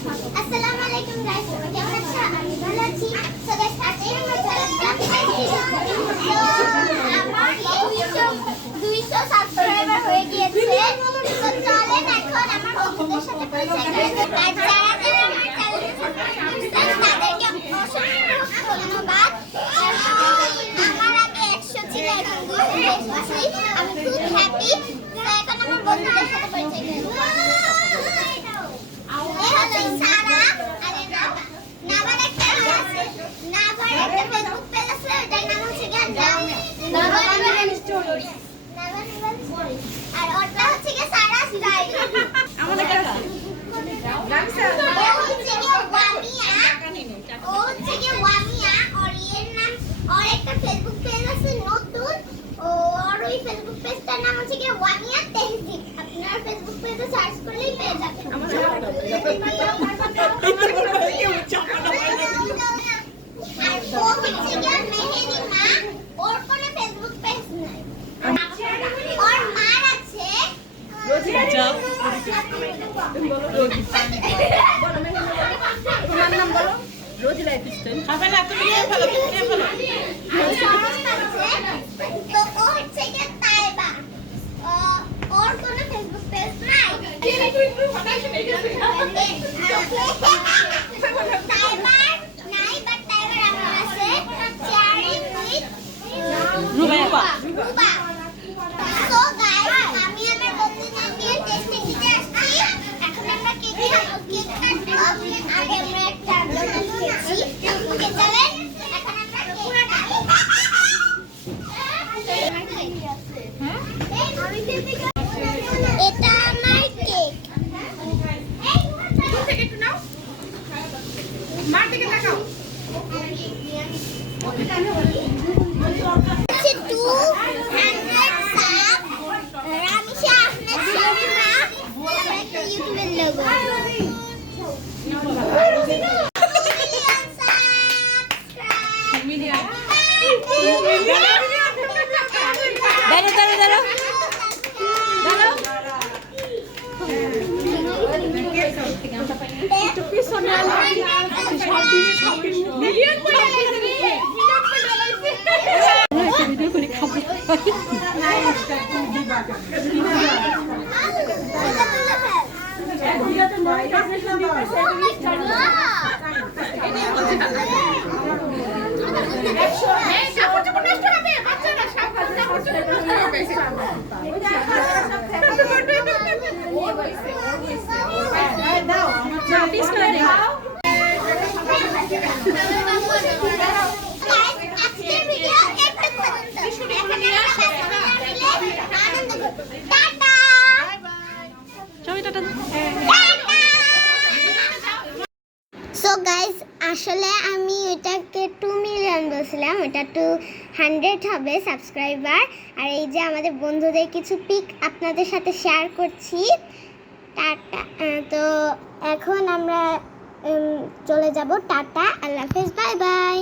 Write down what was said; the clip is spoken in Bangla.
আসসালামু আলাইকুম গাইস, কেমন আছেন? আমি ভালো আছি। সো গাইস, আজকে আমরা আমার 200 সাবস্ক্রাইবার হয়ে গিয়েছে। তো চলেন এখন আমার বন্ধুদের সাথে পরিচয় করি। আর যারা যারা আমার চ্যানেলে সাবস্ক্রাইব করেছেন তাদেরকে অসংখ্য ধন্যবাদ। আমার আগে 100 ছিল, এখন 200 আমি খুব হ্যাপি। তো এখন আমার বন্ধুদের সাথে পরিচয় করি। আর ওটা হচ্ছে কি সারা স্টাইল আমাদের কাকা রামসা ও হচ্ছে কি ওয়ামিয়া আর এর নাম আর একটা ফেসবুক পেজ আছে নতুন আর ওই ফেসবুক পেজটার নাম হচ্ছে কি ওয়ামিয়া তেহজিব। আপনারা ফেসবুক পেজে সার্চ করলেই পেয়ে যাবেন। আর ও হচ্ছে কি মেহেরিমা, ওর কোনো ফেসবুক পেজ নাই। ওর মার আছে রোজিলা জব। তুমি বলো রোজিলা, বলো মেহেরিমা, তোমার নাম বলো রোজিলা পিস্টন। হবে না, তুমি নিয়ে ফেলো, তুমি নিয়ে ফেলো। তো ও হচ্ছে কি তাইবা, ওর কোনো ফেসবুক পেজ নাই। তাইবার নাই, বাট তাইবার আমার আছে sharing with Ruba. So guys, আমি আমার বন্ধুদের নিয়ে টেস্টিং দিতে আসছি। এখন আমরা কেক খাবো, কেক কাটবো। আগে আমরা একটা ডোনাট খেয়েছি। ওকে চলেন এখন আমরা কেক কাটবো। এটা আমার কেক। তুমি থেকে একটু নাও, মার দিকে তাকাও। সো গাইস, আসলে আমি এটাকে 2 মিলিয়ন বলছিলাম, এটা 200 হবে সাবস্ক্রাইবার। আর এই যে আমাদের বন্ধুদের কিছু পিক আপনাদের সাথে শেয়ার করছি। টাটা। তো এখন আমরা চলে যাব। টাটা, আল্লাহ হাফেজ, বাই বাই।